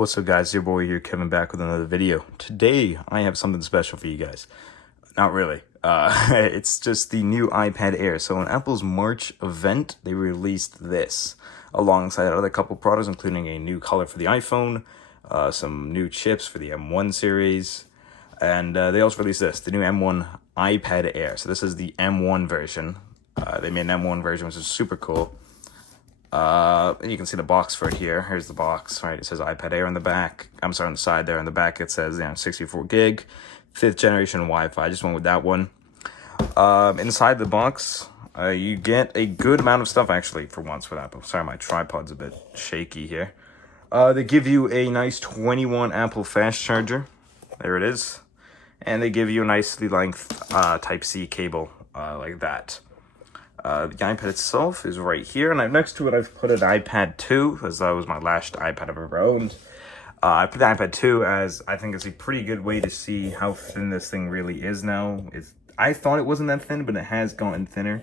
What's up, guys? Your boy here, Kevin, back with another video. Today I have something special for you guys. Not really. It's just the new iPad Air. So in Apple's March event, they released this alongside other couple products, including a new color for the iPhone, some new chips for the M1 series, and they also released this, the new M1 iPad Air. So this is the M1 version. They made an M1 version, which is super cool. You can see the box for it here. Here's the box, right? It says iPad Air on the back. I'm sorry, on the side there. On the back, it says 64 gig, 5th generation Wi-Fi. I just went with that one. Inside the box, you get a good amount of stuff, actually, for once with Apple. Sorry, my tripod's a bit shaky here. They give you a nice 21 Apple fast charger. There it is. And they give you a nicely length Type-C cable like that. The iPad itself is right here, and next to it I've put an iPad 2, as that was my last iPad I've ever owned. I put the iPad 2 as I think it's a pretty good way to see how thin this thing really is now. I thought it wasn't that thin, but it has gotten thinner.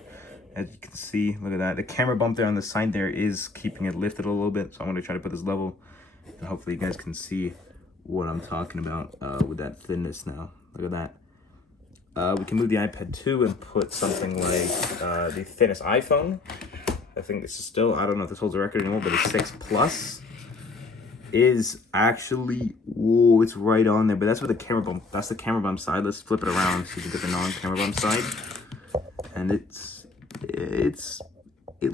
As you can see, look at that. The camera bump there on the side there is keeping it lifted a little bit, so I'm going to try to put this level, and hopefully you guys can see what I'm talking about with that thinness now. Look at that. We can move the iPad 2 and put something like the thinnest iPhone. I think this is still, I don't know if this holds a record anymore, but a 6 Plus is actually, whoa, it's right on there. But that's with the camera bump. That's the camera bump side. Let's flip it around so you can get the non-camera bump side. And it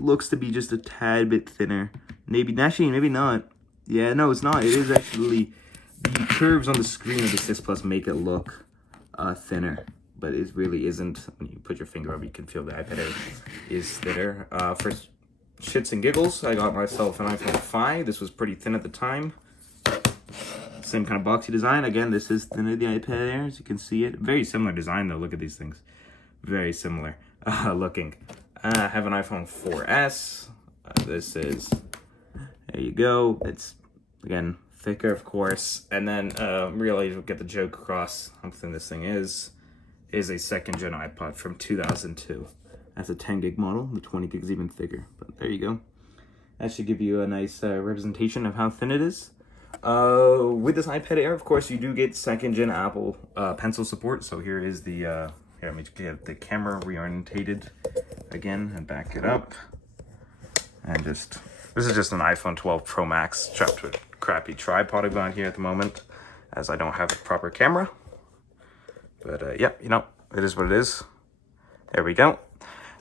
looks to be just a tad bit thinner. Maybe, actually, maybe not. Yeah, no, it's not. It is actually, the curves on the screen of the 6 Plus make it look thinner. But it really isn't. When you put your finger over, you can feel the iPad Air is thinner. For shits and giggles, I got myself an iPhone 5. This was pretty thin at the time. Same kind of boxy design. Again, this is thinner the iPad Air, as you can see it. Very similar design, though. Look at these things. Very similar looking. I have an iPhone 4S. This is, there you go. It's, again, thicker, of course. And then, really, you'll get the joke across how thin this thing is a second gen iPod from 2002. That's a 10 gig model. The 20 gig is even thicker, but there you go. That should give you a nice representation of how thin it is. With this iPad Air, of course, you do get second gen Apple Pencil support. So here is the, here, let me get the camera reorientated again and back it up. And just, this is just an iPhone 12 Pro Max strapped to a crappy tripod I've got here at the moment, as I don't have a proper camera. But yeah, you know, it is what it is. There we go.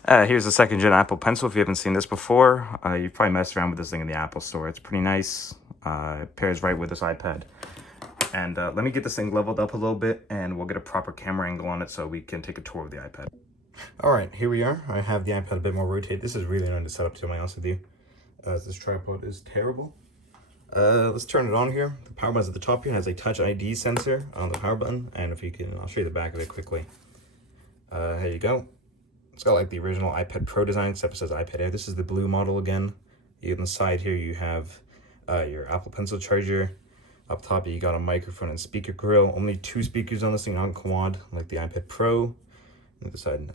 Here's the second gen Apple Pencil. If you haven't seen this before, you've probably messed around with this thing in the Apple Store. It's pretty nice. It pairs right with this iPad. And let me get this thing leveled up a little bit, and we'll get a proper camera angle on it so we can take a tour of the iPad. All right, here we are. I have the iPad a bit more rotated. This is really annoying to set up, to be honest with you, as this tripod is terrible. Let's turn it on here. The power button's at the top here. It has a Touch ID sensor on the power button. And if you can, I'll show you the back of it quickly. Here you go. It's got like the original iPad Pro design, except it says iPad Air. This is the blue model again. On the side here, you have your Apple Pencil charger. Up top, you got a microphone and speaker grill. Only 2 speakers on this thing, on quad, like the iPad Pro. On the other side,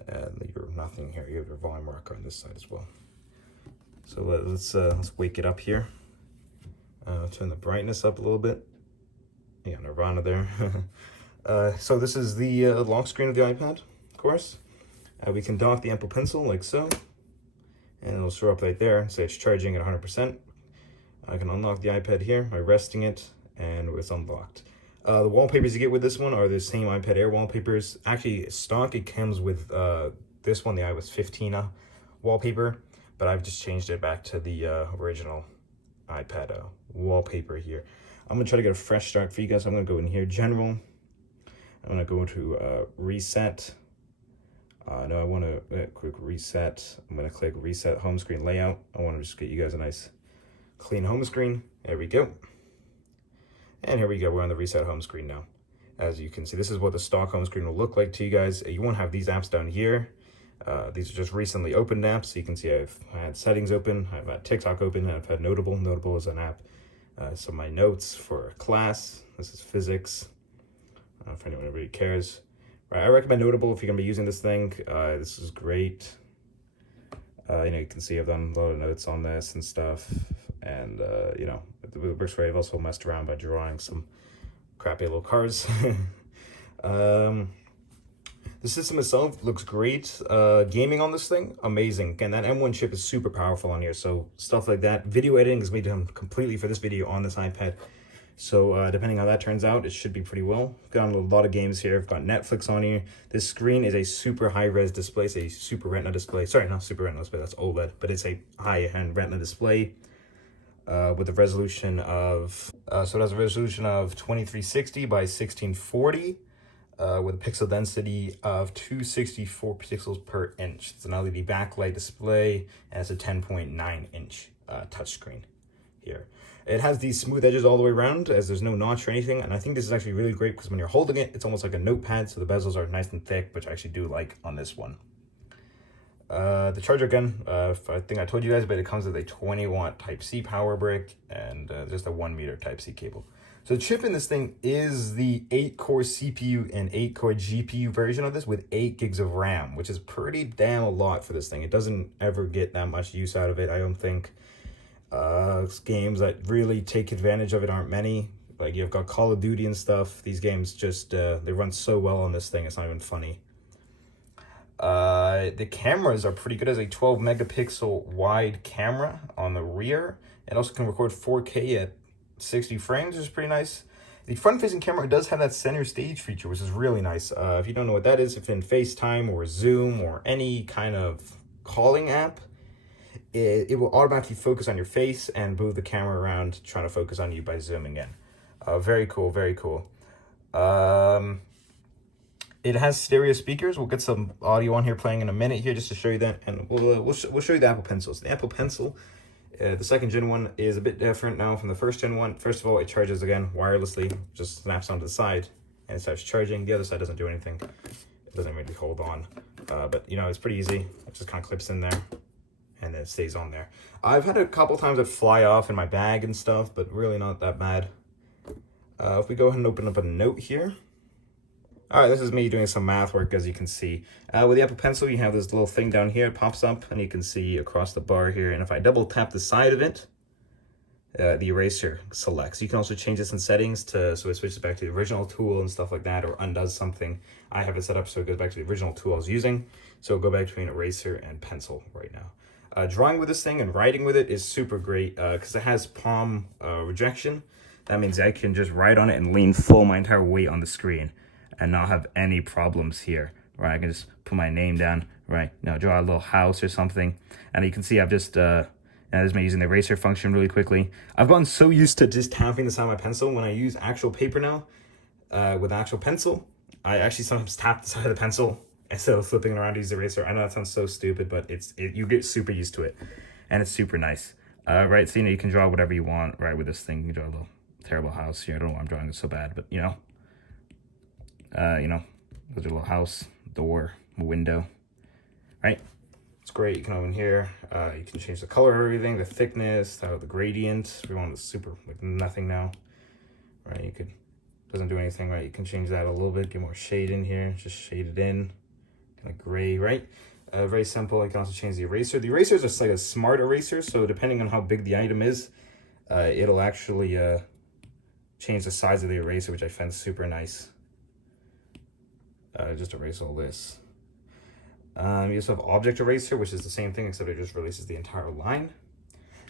you're nothing here. You have your volume rocker on this side as well. So let's wake it up here. Turn the brightness up a little bit. Yeah, Nirvana there. So this is the lock screen of the iPad, of course. We can dock the Apple Pencil like so. And it'll show up right there, say it's charging at 100%. I can unlock the iPad here by resting it, and it's unlocked. The wallpapers you get with this one are the same iPad Air wallpapers. Actually, stock, it comes with this one, the iOS 15 wallpaper. But I've just changed it back to the original iPad wallpaper here. I'm gonna try to get a fresh start for you guys. I'm gonna go in here, general. I'm gonna go to reset. No, I want to quick reset. I'm gonna click reset home screen layout. I want to just get you guys a nice clean home screen. There we go. And here we go. We're on the reset home screen now. As you can see, this is what the stock home screen will look like to you guys. You won't have these apps down here. These are just recently opened apps. So you can see I've had settings open, I've had TikTok open, I've had Notable. Notable is an app. So my notes for class. This is physics. I don't know if anyone really cares. Right, I recommend Notable if you're gonna be using this thing. This is great. You know, you can see I've done a lot of notes on this and stuff. And you know, It works great. I've also messed around by drawing some crappy little cars. The system itself looks great. Gaming on this thing, amazing. Again, that M1 chip is super powerful on here, so stuff like that. Video editing is made done completely for this video on this iPad. So depending how that turns out, it should be pretty well. Got a lot of games here. I've got Netflix on here. This screen is a super high-res display. It's a Super Retina display. Sorry, not Super Retina display, that's OLED. But it's a high-end Retina display with a resolution of... so it has a resolution of 2360 by 1640 with a pixel density of 264 pixels per inch. It's an LED backlight display, and it's a 10.9-inch touchscreen here. It has these smooth edges all the way around, as there's no notch or anything, and I think this is actually really great because when you're holding it, it's almost like a notepad, so the bezels are nice and thick, which I actually do like on this one. The charger, again, I think I told you guys, but it comes with a 20-watt Type-C power brick and just a 1-meter Type-C cable. So the chip in this thing is the 8-core CPU and 8-core GPU version of this with 8 gigs of RAM, which is pretty damn a lot for this thing. It doesn't ever get that much use out of it, I don't think. Games that really take advantage of it aren't many. Like, you've got Call of Duty and stuff. These games just, they run so well on this thing, it's not even funny. The cameras are pretty good. As a 12 megapixel wide camera on the rear. It also can record 4K at 60 frames, which is pretty nice. The front-facing camera does have that center stage feature, which is really nice. If you don't know what that is, if in FaceTime or Zoom or any kind of calling app, it will automatically focus on your face and move the camera around, trying to focus on you by zooming in. Very cool, very cool. It has stereo speakers. We'll get some audio on here playing in a minute here just to show you that, and we'll show you the Apple Pencil. So the Apple Pencil, the second gen one, is a bit different now from the first gen one. First of all, it charges again wirelessly, just snaps onto the side and it starts charging. The other side doesn't do anything. It doesn't really hold on, but you know, it's pretty easy. It just kind of clips in there and then it stays on there. I've had a couple times it fly off in my bag and stuff, but really not that bad. If we go ahead and open up a note here. All right, this is me doing some math work, as you can see. With the Apple Pencil, you have this little thing down here. It pops up, and you can see across the bar here. And if I double tap the side of it, the eraser selects. You can also change this in settings so it switches back to the original tool and stuff like that, or undoes something. I have it set up so it goes back to the original tool I was using. So it'll go back between eraser and pencil right now. Drawing with this thing and writing with it is super great because it has palm rejection. That means I can just write on it and lean full my entire weight on the screen and not have any problems here, right? I can just put my name down, right? Now draw a little house or something. And you can see I've just, and this is me using the eraser function really quickly. I've gotten so used to just tapping the side of my pencil. When I use actual paper now, with actual pencil, I actually sometimes tap the side of the pencil instead of flipping around to use the eraser. I know that sounds so stupid, but you get super used to it. And it's super nice. Right, so you know, you can draw whatever you want, right, with this thing. You can draw a little terrible house here. I don't know why I'm drawing it so bad, but you know, there's a little house, door, window, right? It's great. You can open here. You can change the color of everything, the thickness, the gradient. We want the super, like nothing now, right? You could, doesn't do anything, right? You can change that a little bit, get more shade in here, just shade it in, kind of gray, right? Very simple. You can also change the eraser. The eraser is just like a smart eraser, so depending on how big the item is, it'll actually change the size of the eraser, which I find super nice. Just erase all this. You also have object eraser, which is the same thing, except it just releases the entire line.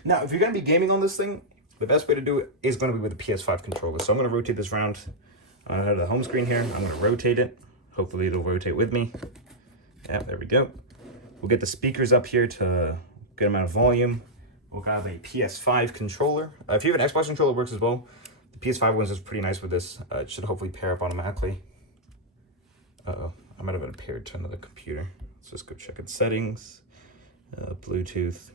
Now, if you're going to be gaming on this thing, the best way to do it is going to be with the PS5 controller. So I'm going to rotate this around out of the home screen here. I'm going to rotate it. Hopefully it'll rotate with me. Yeah, there we go. We'll get the speakers up here to good amount of volume. We'll have a PS5 controller. If you have an Xbox controller, it works as well. The PS5 one is pretty nice with this. It should hopefully pair up automatically. Uh-oh, I might have it paired to another computer. Let's just go check its settings. Bluetooth,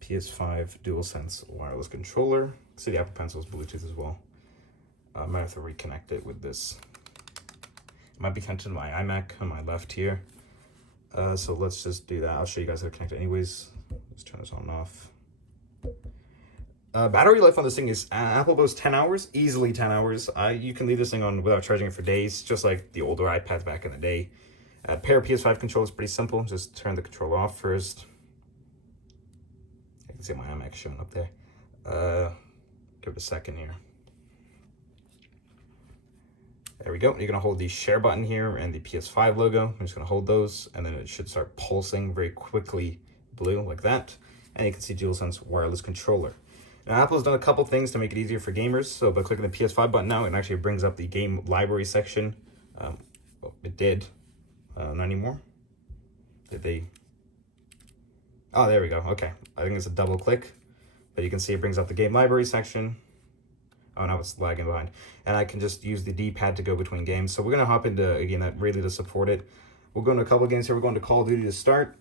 PS5 DualSense wireless controller. See, the Apple Pencil is Bluetooth as well. I might have to reconnect it with this. It might be connected to my iMac on my left here. So let's just do that. I'll show you guys how to connect it anyways. Let's turn this on and off. Battery life on this thing is Apple boasts 10 hours, easily 10 hours. You can leave this thing on without charging it for days, just like the older iPads back in the day. Pair PS5 controller is pretty simple. Just turn the controller off first. You can see my iMac showing up there. Give it a second here. There we go. You're gonna hold the share button here and the PS5 logo. I'm just gonna hold those, and then it should start pulsing very quickly blue like that. And you can see DualSense wireless controller. Now, Apple's done a couple things to make it easier for gamers. So by clicking the PS5 button now, it actually brings up the game library section. Well, it did. Not anymore. Did they? Oh, there we go. Okay. I think it's a double click. But you can see it brings up the game library section. Oh, now it's lagging behind. And I can just use the D-pad to go between games. So we're going to hop into a game that really does support it. We'll go into a couple of games here. We're going to Call of Duty to start.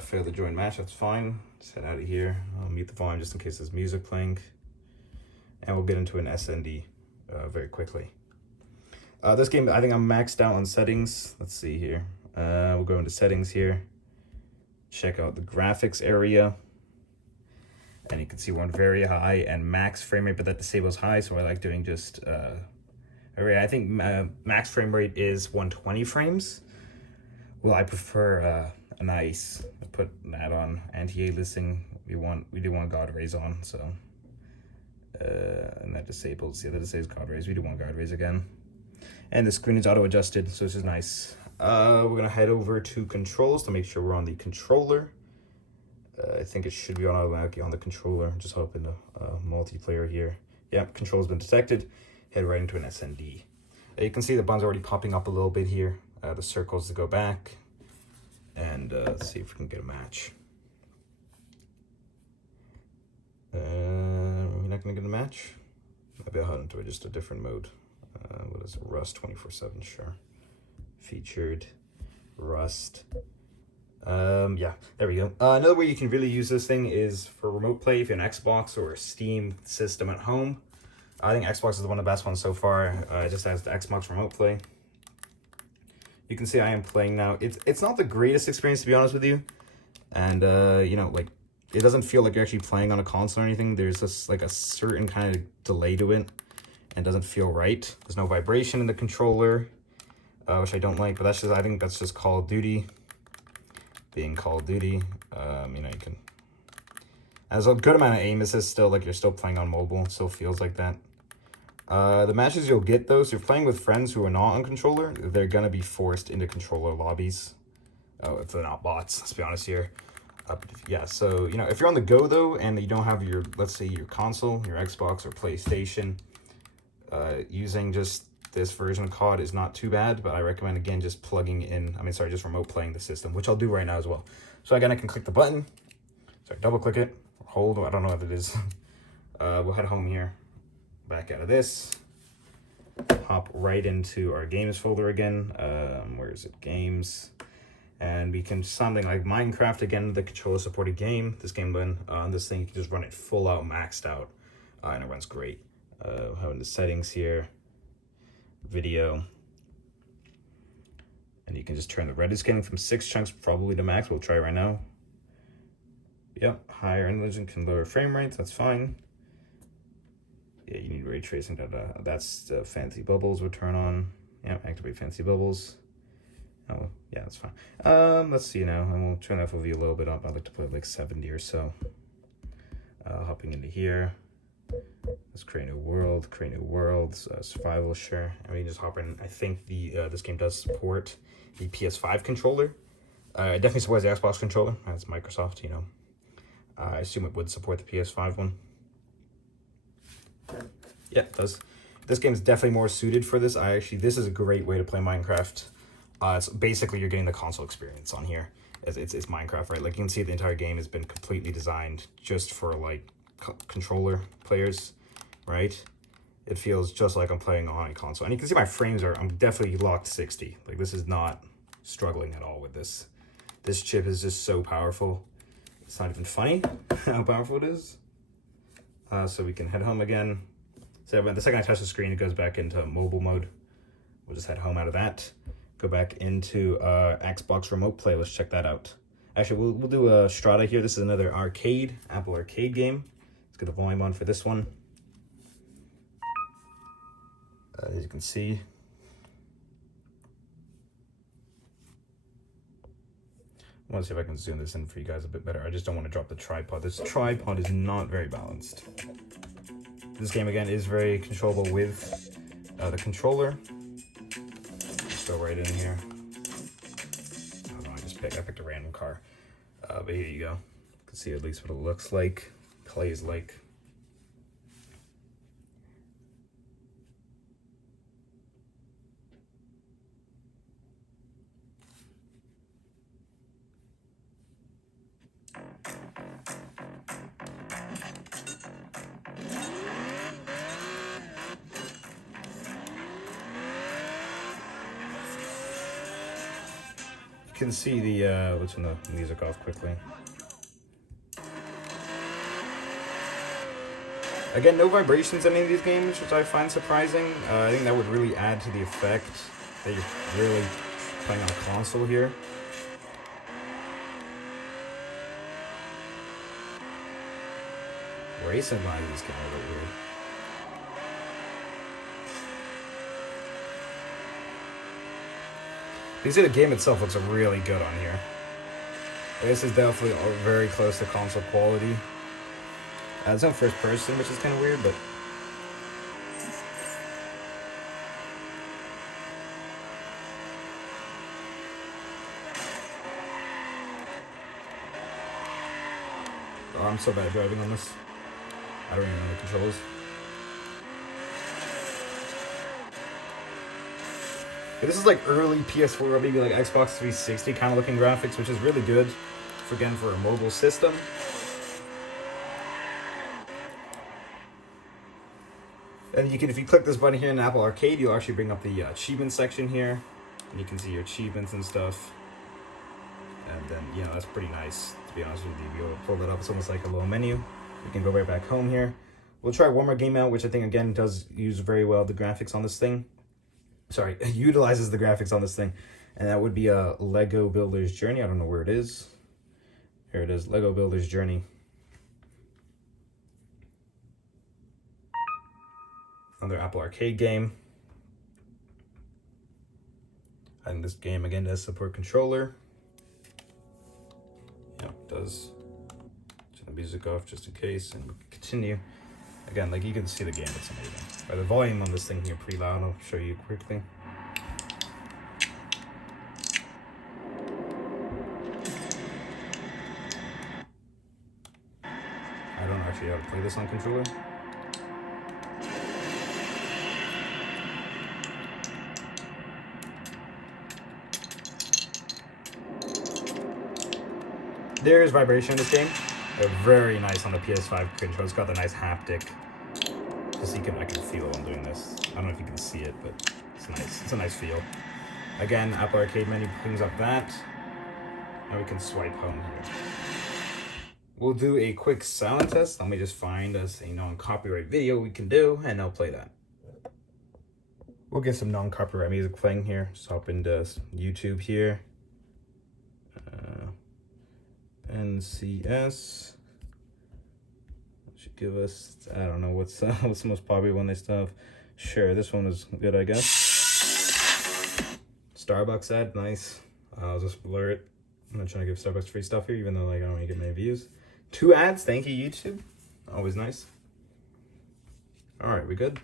Fail to join match, that's fine. Just head out of here. I'll mute the volume just in case there's music playing. And we'll get into an SND very quickly. This game, I think I'm maxed out on settings. Let's see here. We'll go into settings here. Check out the graphics area. And you can see we're on very high and max frame rate, but that disables high, so I like doing just, I think max frame rate is 120 frames. Well, I prefer a nice, put that on anti-aliasing. We do want God rays on, so, and that disables, yeah, that disables God rays. We do want God rays again. And the screen is auto-adjusted, so this is nice. We're gonna head over to controls to make sure we're on the controller. I think it should be on automatically on the controller. Just hoping the multiplayer here. Yep, control's been detected. Head right into an SND. You can see the buttons already popping up a little bit here. The circles to go back. And let's see if we can get a match. We're not gonna get a match. Maybe I'll head into just a different mode. What is it? Rust 24/7, sure. Featured, Rust. Yeah, there we go. Another way you can really use this thing is for remote play if you have an Xbox or a Steam system at home. I think Xbox is one of the best ones so far. It just has the Xbox remote play. You can see I am playing now. It's not the greatest experience, to be honest with you. And, you know, like, it doesn't feel like you're actually playing on a console or anything. There's just, like, a certain kind of delay to it. And it doesn't feel right. There's no vibration in the controller, which I don't like. But that's just, I think that's just Call of Duty. Being Call of Duty, you know, you can, as a good amount of aim assist still, like you're still playing on mobile, it still feels like that. The matches you'll get though, so if you're playing with friends who are not on controller, they're gonna be forced into controller lobbies. Oh, if they're not bots, let's be honest here. Yeah, so, you know, if you're on the go though, and you don't have your, let's say your console, your Xbox or PlayStation, using just this version of COD is not too bad, but I recommend, again, just plugging in, just remote playing the system, which I'll do right now as well. So again, I can click the button, double click it, hold, I don't know what it is. We'll head home here, back out of this, hop right into our games folder again. Where is it? Games. And we can something like Minecraft, again, the controller supported game. This game then, on this thing, you can just run it full out, maxed out, and it runs great. Having the settings here. Video, and you can just turn the red is getting from 6 chunks probably to max. We'll try right now. Yep, higher end legend can lower frame rates, that's fine. Yeah, you need ray tracing. That's fancy bubbles will turn on. Yeah, activate fancy bubbles. Oh yeah, that's fine. Let's see now, and we'll turn the FOV a little bit up. I like to play like 70 or so. Hopping into here. Let's create a new world, survival, sure. I mean, just hop in. I think the this game does support the PS5 controller. It definitely supports the Xbox controller. That's Microsoft, you know. I assume it would support the PS5 one. Yeah, it does. This game is definitely more suited for this. This is a great way to play Minecraft. It's basically you're getting the console experience on here. It's Minecraft, right? Like you can see the entire game has been completely designed just for like controller players, right? It feels just like I'm playing on a console, and you can see my frames I'm definitely locked 60. Like this is not struggling at all with this. This chip is just so powerful. It's not even funny how powerful it is. So we can head home again. So the second I touch the screen, it goes back into mobile mode. We'll just head home out of that. Go back into Xbox Remote Play. Let's check that out. Actually, we'll do a Strata here. This is another Apple Arcade game. Let's get the volume on for this one. As you can see, I want to see if I can zoom this in for you guys a bit better. I just don't want to drop the tripod. This tripod is not very balanced. This game again is very controllable with the controller. Let's go right in here. I don't know, I picked a random car. But here you go. You can see at least what it looks like, plays like. You can see the, let's turn the music off quickly. Again, no vibrations in any of these games, which I find surprising. I think that would really add to the effect that you're really playing on a console here. Racing line is kind of a bit weird. You see the game itself looks really good on here. This is definitely very close to console quality. It's not first person, which is kind of weird, but oh, I'm so bad at driving on this. I don't even know the controls. But this is like early PS4 or maybe like Xbox 360 kind of looking graphics, which is really good for, again, for a mobile system. And you can, if you click this button here in Apple Arcade, you'll actually bring up the achievement section here, and you can see your achievements and stuff. And then, you know, that's pretty nice, to be honest with you. You'll be able to pull that up. It's almost like a little menu. You can go right back home here. We'll try one more game out, which I think, again, does use very well the graphics on this thing. Sorry, utilizes the graphics on this thing. And that would be a Lego Builder's Journey. I don't know where it is. Here it is, Lego Builder's Journey. Another Apple Arcade game. And this game, again, does support controller. Yeah, it does. Turn the music off just in case, and we'll continue. Again, like you can see the game, it's amazing. The volume on this thing here pretty loud. I'll show you quickly. I don't actually know how to play this on controller. There is vibration in this game. They're very nice on the PS5 controller. It's got the nice haptic. Just so I can feel it while I'm doing this. I don't know if you can see it, but it's nice. It's a nice feel. Again, Apple Arcade menu brings up that. Now we can swipe home here. We'll do a quick sound test. Let me just find us a non-copyright video we can do, and I'll play that. We'll get some non-copyright music playing here. Just hop into YouTube here. NCS should give us, I don't know what's the most popular one they still have. Sure, this one is good, I guess. Starbucks ad, nice. I'll just blur it. I'm not trying to give Starbucks free stuff here, even though like I don't really get many views. 2 ads, thank you YouTube. Always nice. All right, we good?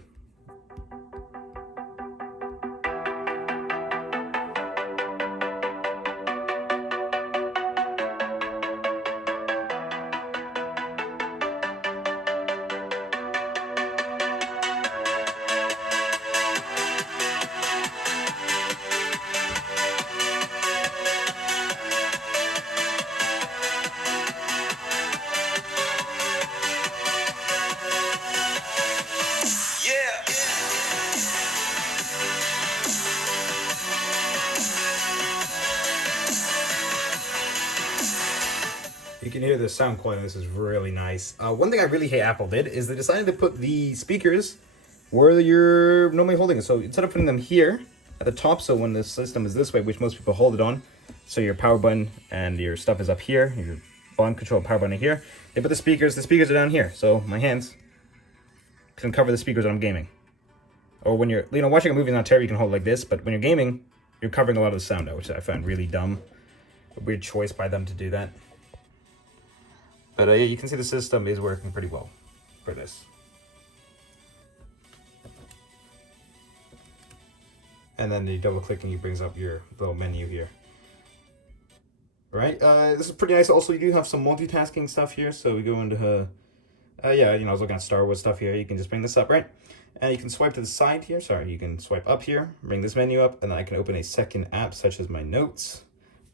You can hear the sound quality on this is really nice. One thing I really hate Apple did is they decided to put the speakers where you're normally holding it. So instead of putting them here at the top, so when the system is this way, which most people hold it on, so your power button and your stuff is up here, your volume control power button here, they put the speakers are down here. So my hands can cover the speakers when I'm gaming. Or when you're, watching a movie is not terrible, you can hold it like this, but when you're gaming, you're covering a lot of the sound out, which I find really dumb. A weird choice by them to do that. But yeah, you can see the system is working pretty well for this. and then you double click and he brings up your little menu here. Right, this is pretty nice. Also, you do have some multitasking stuff here. So we go into, yeah, you know, I was looking at Star Wars stuff here. You can just bring this up, right? And you can swipe to the side here. Sorry, you can swipe up here, bring this menu up, and then I can open a second app such as my notes.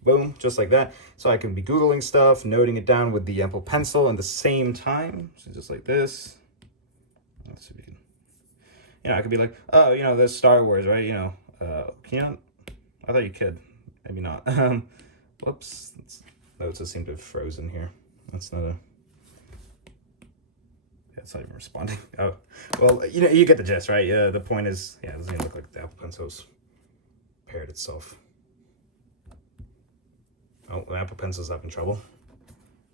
Boom, just like that. So I can be Googling stuff, noting it down with the Apple Pencil at the same time. So just like this. Let's see if we can, you know, I could be like, oh, you know, there's Star Wars, right? You know, can you not? I thought you could. Maybe not. Whoops. Notes just seem to have frozen here. That's not a... Yeah, it's not even responding. Oh, well, you know, you get the gist, right? Yeah, the point is, yeah, it doesn't even look like the Apple Pencil's paired itself. Oh, the Apple Pencil's having trouble.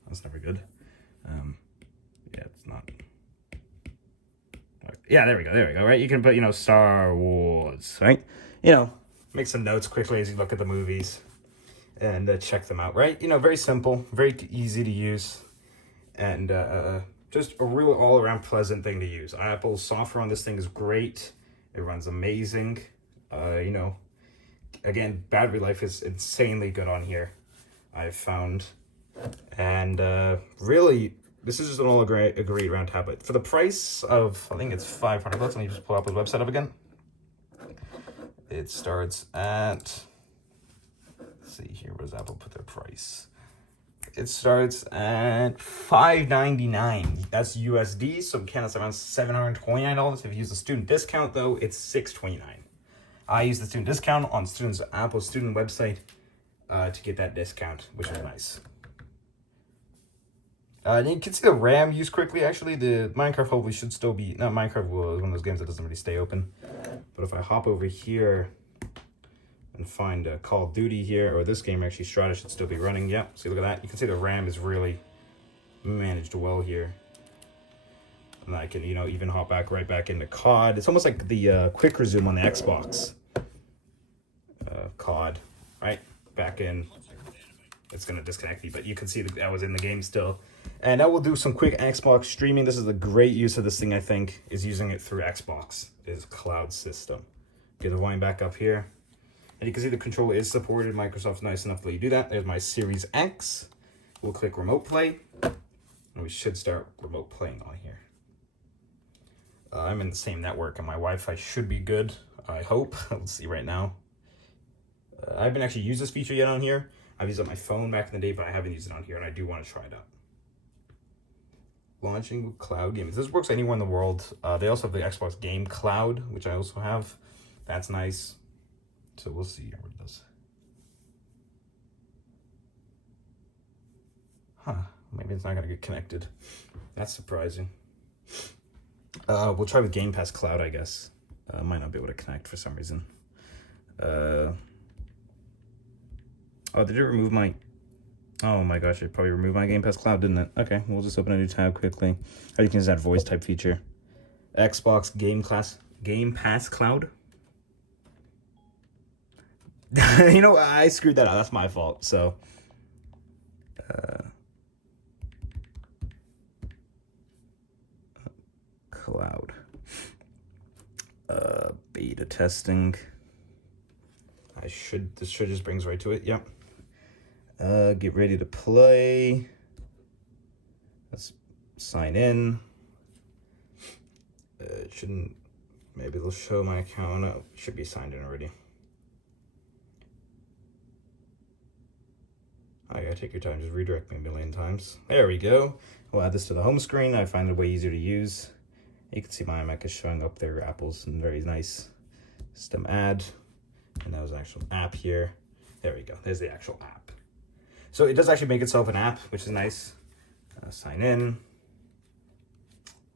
That's never good. Yeah, it's not... Yeah, there we go, right? You can put, you know, Star Wars, right? You know, make some notes quickly as you look at the movies and check them out, right? You know, very simple, very easy to use, and just a real all-around pleasant thing to use. Apple's software on this thing is great. It runs amazing. You know, again, battery life is insanely good on here, I've found. And really, this is just an all-agreed round tablet. For the price of, I think it's $500. Let me just pull Apple's website up again. It starts at... Let's see here, where does Apple put their price? It starts at $599. That's USD, so in Canada it's around $729. If you use the student discount, though, it's $629. I use the student discount on Apple's student website to get that discount, which is nice. And you can see the RAM used quickly. Actually, the Minecraft hopefully should still be... Not Minecraft was one of those games that doesn't really stay open. But if I hop over here and find Call of Duty here, or this game actually, Strata should still be running. Yeah, see, look at that. You can see the RAM is really managed well here. And I can, you know, even hop right back into COD. It's almost like the quick resume on the Xbox. COD, right? Back in. It's going to disconnect me, but you can see that I was in the game still. And I will do some quick Xbox streaming. This is a great use of this thing, I think, is using it through Xbox, is cloud system. Get the volume back up here. And you can see the controller is supported. Microsoft's nice enough to let you do that. There's my Series X. We'll click Remote Play. And we should start remote playing on here. I'm in the same network, and my Wi-Fi should be good, I hope. Let's see right now. I haven't actually used this feature yet on here. I've used it on my phone back in the day, but I haven't used it on here, and I do want to try it out. Launching cloud games. This works anywhere in the world. They also have the Xbox Game Cloud, which I also have. That's nice. So we'll see what it does. Huh. Maybe it's not going to get connected. That's surprising. We'll try with Game Pass Cloud, I guess. Might not be able to connect for some reason. Oh, did it remove my... Oh my gosh, it probably removed my Game Pass Cloud, didn't it? Okay, we'll just open a new tab quickly. Oh, you can use that voice type feature. Xbox Game Pass Cloud. You know, I screwed that up. That's my fault. So, cloud. Beta testing. This should just brings right to it. Yep. Get ready to play. Let's sign in. It shouldn't, maybe they'll show my account. No, it should be signed in already. I gotta take your time, just redirect me a million times. There we go. We'll add this to the home screen. I find it way easier to use. You can see my iMac is showing up there, Apple's, and very nice. System add, and that was an actual app here. There we go, there's the actual app. So it does actually make itself an app, which is nice. Sign in.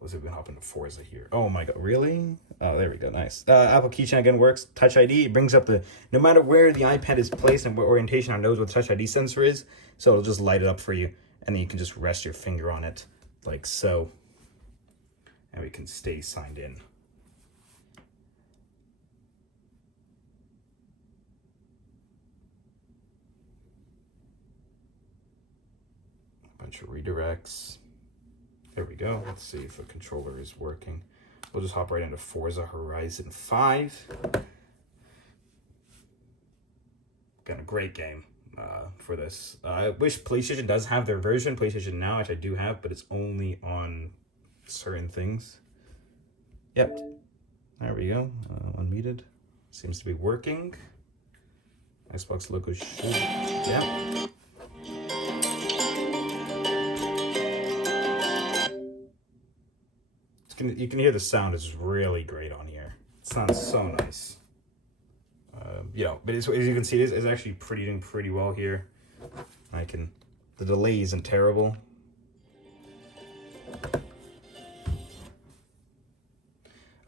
Let's see if we can hop into Forza here. Oh my god, really? Oh, there we go, nice. Apple Keychain again works. Touch ID, it brings up the, no matter where the iPad is placed and what orientation, it knows what the Touch ID sensor is. So it'll just light it up for you. And then you can just rest your finger on it, like so. And we can stay signed in. Bunch of redirects. There we go. Let's see if the controller is working. We'll just hop right into Forza Horizon 5. again, a great game for this. I wish PlayStation does have their version, PlayStation Now, which I do have, but it's only on certain things. Yep, there we go. Unmuted. Seems to be working. Xbox logo should, yeah. You can hear the sound is really great on here. It sounds so nice. You know, but as you can see, it's actually doing pretty well here. The delay isn't terrible.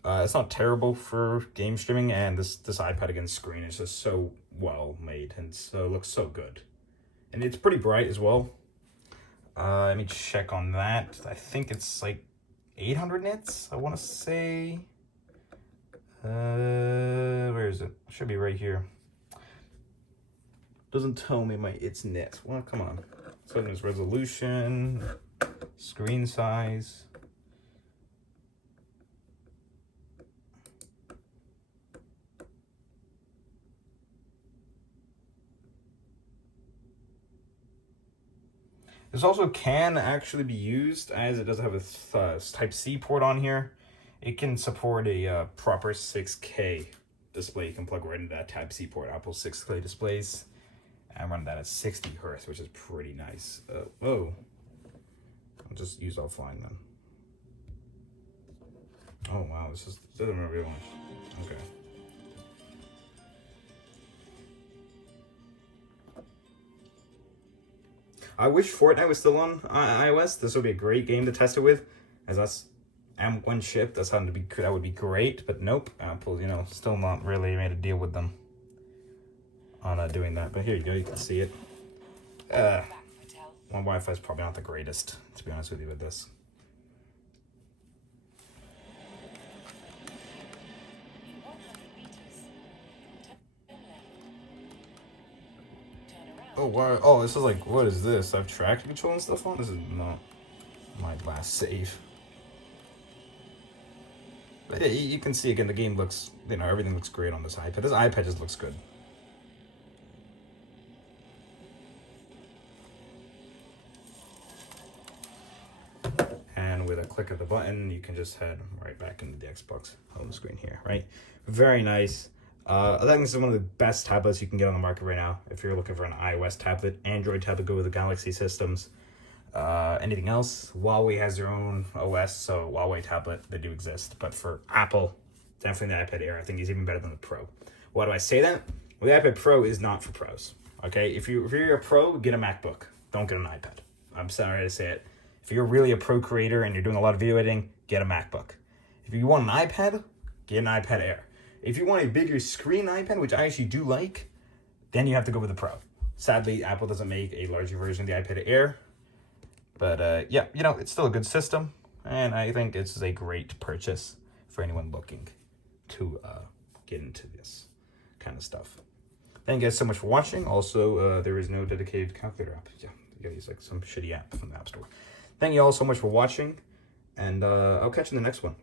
It's not terrible for game streaming, and this iPad again screen is just so well made and so looks so good, and it's pretty bright as well. Let me check on that. I think it's like 800 nits. I want to say. Where is it? Should be right here. Doesn't tell me its nits. Well, come on. So there's resolution, screen size. This also can actually be used, as it does have a Type-C port on here. It can support a proper 6K display. You can plug right into that Type-C port, Apple 6K displays, and run that at 60 Hz, which is pretty nice. I'll just use offline then. Oh wow, this doesn't really launch. Okay. I wish Fortnite was still on iOS. This would be a great game to test it with, as that's M1 chip. That would be great, but nope. Apple, still not really made a deal with them on doing that. But here you go, you can see it. My Wi-Fi is probably not the greatest, to be honest with you, with this. Oh wow! Oh, this is like, what is this? I've tracked control and stuff on. This is not my last save. But yeah, you can see again, the game looks, everything looks great on this iPad. This iPad just looks good. And with a click of the button, you can just head right back into the Xbox home screen here, right? Very nice. I think this is one of the best tablets you can get on the market right now. If you're looking for an iOS tablet, Android tablet, go with the Galaxy systems. Anything else? Huawei has their own OS, so Huawei tablet, they do exist. But for Apple, definitely the iPad Air, I think is even better than the Pro. Why do I say that? Well, the iPad Pro is not for pros. Okay, if you're a pro, get a MacBook. Don't get an iPad. I'm sorry to say it. If you're really a pro creator and you're doing a lot of video editing, get a MacBook. If you want an iPad, get an iPad Air. If you want a bigger screen iPad, which I actually do like, then you have to go with the Pro. Sadly, Apple doesn't make a larger version of the iPad Air. But yeah, it's still a good system. And I think it's a great purchase for anyone looking to get into this kind of stuff. Thank you guys so much for watching. Also, there is no dedicated calculator app. Yeah, you gotta use like some shitty app from the App Store. Thank you all so much for watching. And I'll catch you in the next one.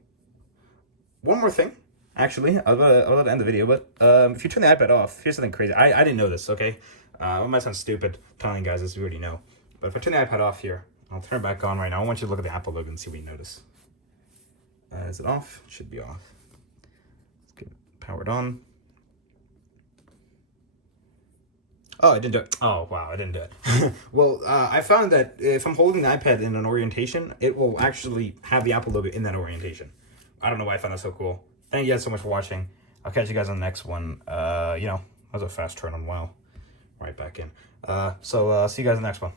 One more thing. Actually, I'll end the video, but if you turn the iPad off, here's something crazy. I didn't know this, okay? It might sound stupid telling you guys this, you already know. But if I turn the iPad off here, I'll turn it back on right now. I want you to look at the Apple logo and see what you notice. Is it off? It should be off. Let's get it powered on. Oh, I didn't do it. Oh, wow, I didn't do it. Well, I found that if I'm holding the iPad in an orientation, it will actually have the Apple logo in that orientation. I don't know why I found that so cool. Thank you guys so much for watching. I'll catch you guys on the next one. That was a fast turn on WoW. Right back in. So see you guys in the next one.